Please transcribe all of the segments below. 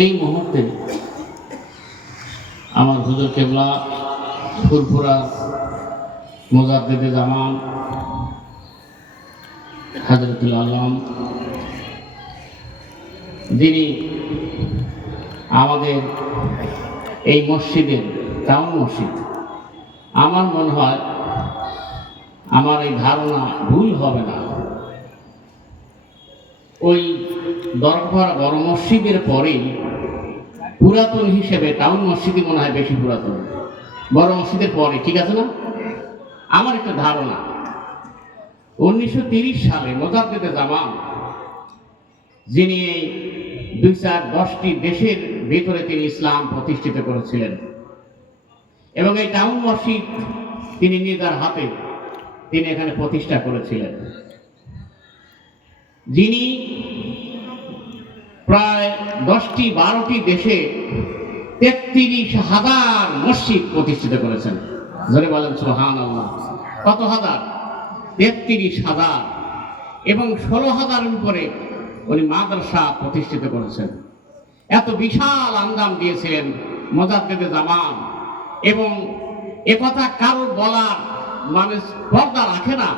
এই মুহূর্তে আমার হুজুর কেবলা ফুরফুরা মুজাদ্দিদে জামান হযরতুল আলম, যিনি আমাদের এই মসজিদের টাউন মসজিদ, আমার মনে হয় আমার এই ধারণা ভুল হবে না, ওই দরবার বড় মসজিদের পরেই পুরাতন হিসেবে টাউন মসজিদই মনে হয় বেশি পুরাতন, বড় মসজিদের পরে। ঠিক আছে না? আমার একটা ধারণা 1930 সালে মুজাদ্দিদে জামান, যিনি এই 2-10টি দেশের ভিতরে তিনি ইসলাম প্রতিষ্ঠিত করেছিলেন এবং এই টাউন মসজিদ তিনি নিজের হাতে তিনি এখানে প্রতিষ্ঠা করেছিলেন, যিনি প্রায় 10-12টি দেশে 33,000 মসজিদ প্রতিষ্ঠিত করেছেন। জোরে বলেন সুবহানাল্লাহ। কত হাজার? 33,000 এবং 16,000-এর উপরে উনি মাদ্রাসা প্রতিষ্ঠিত করেছেন। এত বিশাল আঞ্জাম দিয়েছিলেন মুজাদ্দিদে জামান, এবং একথা কারোর বলার মানে পর্দা রাখে না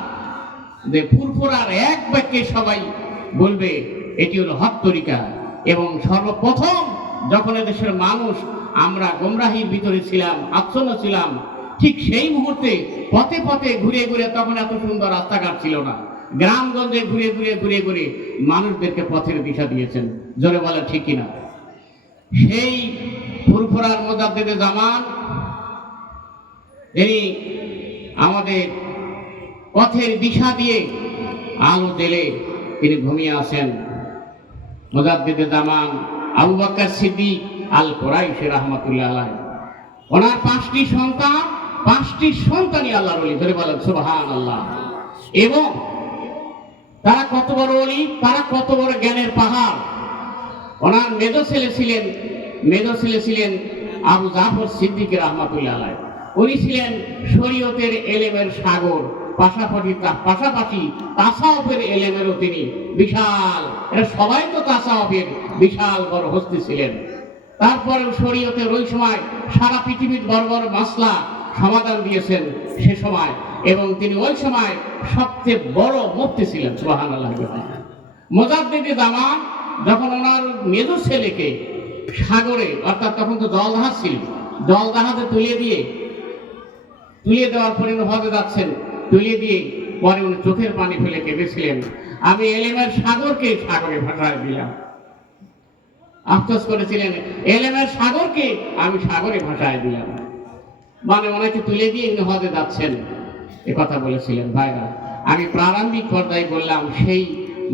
যে ফুরফুরার এক বাক্যে সবাই বলবে এটি হলো হক তরিকা। এবং সর্বপ্রথম যখন এদেশের মানুষ আমরা গোমরাহির ভিতরে ছিলাম, আচ্ছন্ন ছিলাম, ঠিক সেই মুহূর্তে পথে পথে ঘুরে ঘুরে, তখন এত সুন্দর রাস্তাঘাট ছিল না, গ্রামগঞ্জে ঘুরে ঘুরে ঘুরে ঘুরে মানুষদেরকে পথের দিশা দিয়েছেন। জোরে বলে ঠিক কিনা? সেই ফুরফুরার মুজাদ্দিদে জামান, যিনি আমাদের পথের দিশা দিয়ে আলো জেলে তিনি ঘুমিয়ে আছেন, মুজাদ্দিদে জামান আবু বকর সিদ্দিক আল কুরাইশি রাহমাতুল্লাহ আলাইহি। ওনার 5টি সন্তান, 5টি সন্তানই আল্লাহর ওলি। ধরে বলেন সুবহানাল্লাহ। এবং তারা কত বড় ওলি, তারা কত বড় জ্ঞানের পাহাড়। ওনার মেজ ছেলে ছিলেন আবু জাফর সিদ্দিক রাহমাতুল্লাহ আলাইহি। উনি ছিলেন শরীয়তের এলেমের সাগর, পাশাপাশি তাসাউফের এলেমেরও তিনি বিশাল, এটা সবাই তো তাসাউফের বিশাল বড় হস্তি ছিলেন। তারপরেও শরীয়তের ওই সময় সারা পৃথিবীর বড় বড় মাসলা সমাধান দিয়েছেন সে সময়, এবং তিনি ওই সময় সবচেয়ে বড় মুফতি ছিলেন। সুবহানাল্লাহ। মুজাদ্দিদে জামান যখন ওনার মেজ ছেলেকে সাগরে, অর্থাৎ তখন তো জলজাহাজ ছিল, জলজাহাজে তুলে দেওয়ার পরে হজে যাচ্ছেন, তুলে দিয়ে পরে উনি চোখের পানি ফেলে কেঁদেছিলেন, আমি এলেমের সাগরকে সাগরে ভাসায় দিলাম। আফসোস করেছিলেন, এলেমের সাগরকে আমি সাগরে ভাসায় দিলাম। মানে ওনাকে তুলে দিয়ে ইনি হজে যাচ্ছেন, এ কথা বলেছিলেন। ভাইরা, আমি প্রারম্ভিক পর্যায়ে বললাম সেই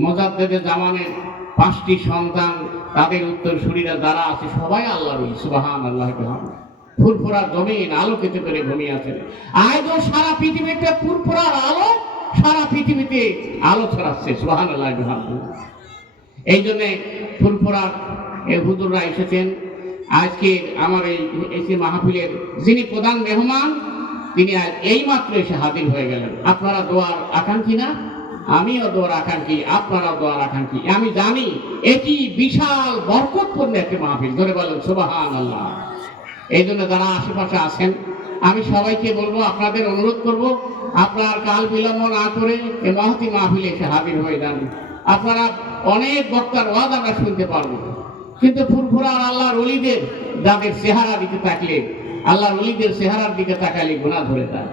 মুজাদ্দিদে জামানের 5টি সন্তান, তাদের উত্তরসূরিরা যারা আছে সবাই আল্লাহর ওলি। সুবহানাল্লাহ। ফুরফুরার জমিন আলোকিত করে ঘুমিয়ে আছেন। আজও সারা পৃথিবীতে ফুরফুরার আলো সারা পৃথিবীতে আলো ছড়াচ্ছে। সুবহানাল্লাহ। এই জন্যে ফুরফুরার এই হুজুররা এসেছেন আজকে আমার এই মাহফিলের যিনি প্রধান মেহমান, তিনি আজ এইমাত্র এসে হাজির হয়ে গেলেন। আপনারা দোয়ার আকাঙ্ক্ষী না? আমিও দোয়ার আকাঙ্ক্ষী, আপনারাও দোয়ার আকাঙ্ক্ষী। আমি জানি এটি বিশাল বরকতপূর্ণ একটি মাহফিল। ধরে বলেন সুবহানাল্লাহ। এই জন্য যারা আশেপাশে আছেন, আমি সবাইকে বলবো, আপনাদের অনুরোধ করব, আপনার কাল বিলম্ব না করে এই মহতি মাহফিলে এসে হাজির হয়ে যান। আপনারা অনেক বক্তার ওয়াজ আমরা শুনতে পারবো, কিন্তু ফুরফুরার আল্লাহর ওলিদের যাদের চেহারা দিকে তাকলে, আল্লাহর ওলিদের চেহারার দিকে তাকালে গুনাহ ধরে যায়।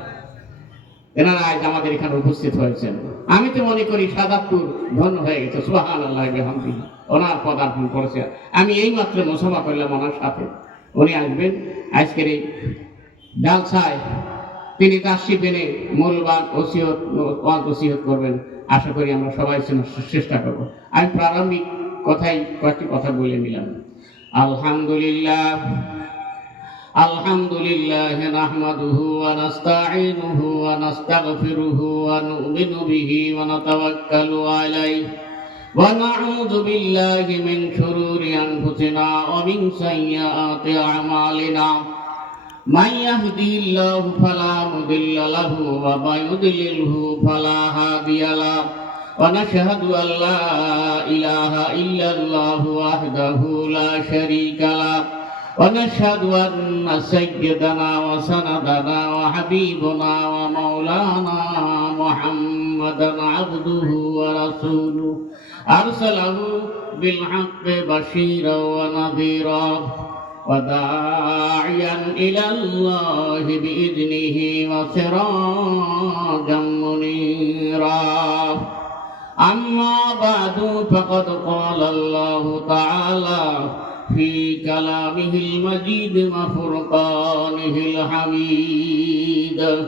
এনারা আজ আমাদের এখানে উপস্থিত হয়েছেন। আমি তো মনে করি সাদাতপুর ধন্য হয়ে গেছে। সুবহানাল্লাহ বিহামদিহি। ওনার পদার্পণ করেছে, আমি এইমাত্র মুসাফা করলাম ওনার সাথে। উনি আসবেন আজকের এই জালসায়, তিনি তাশরিফ এনে মূল্যবান ওসিয়ত করবেন। আশা করি আমরা সবাই চেষ্টা করব। আমি প্রারম্ভিক কয়েকটি কথা বলে নিলাম। আলহামদুলিল্লাহ নাহমাদুহু ওয়া নাস্তাঈনুহু ওয়া নাস্তাগফিরুহু ওয়া নু'মিনু বিহি ওয়া নাতাওয়াক্কালু আলাইহি ওয়া নাউযু বিল্লাহি মিন শুরুরি আনফুসিনা ওয়া মিন সাইয়্যাতি আমালিনা। মান ইয়াহদিহিল্লাহু ফালা মুদিল্লা লাহু ওয়া মান ইউদ্লিলহু ফালা হাদিয়া লাহু। ونشهد أن لا إله إلا الله وحده لا شريك له ونشهد أن سيدنا وسندنا وحبيبنا ومولانا محمدا عبده ورسوله أرسله بالحق بشيرا ونذيرا وداعيا إلى الله بإذنه وسراجا منيرا أما بعد فقد قال الله تعالى في كلامه المجيد وفرقانه الحميد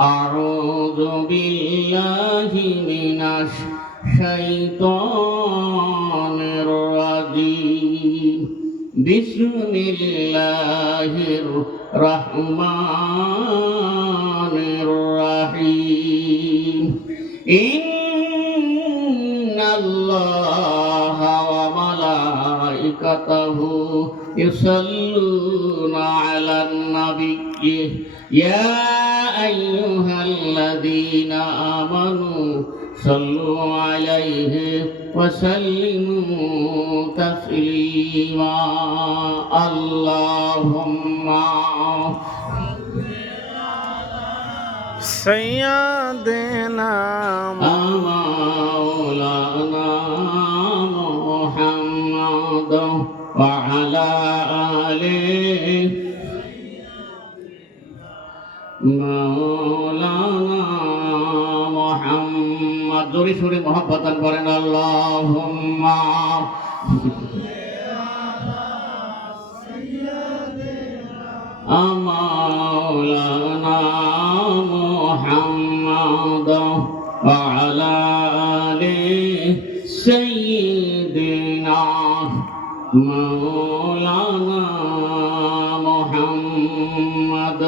أعوذ بالله من الشيطان الرجيم بسم الله الرحمن الرحيم إن الله وملائكته يصلون على النبي يا أيها الذين آمنوا صلوا عليه وسلموا تسليما اللهم سيدنا مولانا محمد وعلى آله مولانا محمد জোরে সুরে মহব্বতান করেন আল্লাহুম্মা مولانا محمد وعلى آل سيدنا مولانا محمد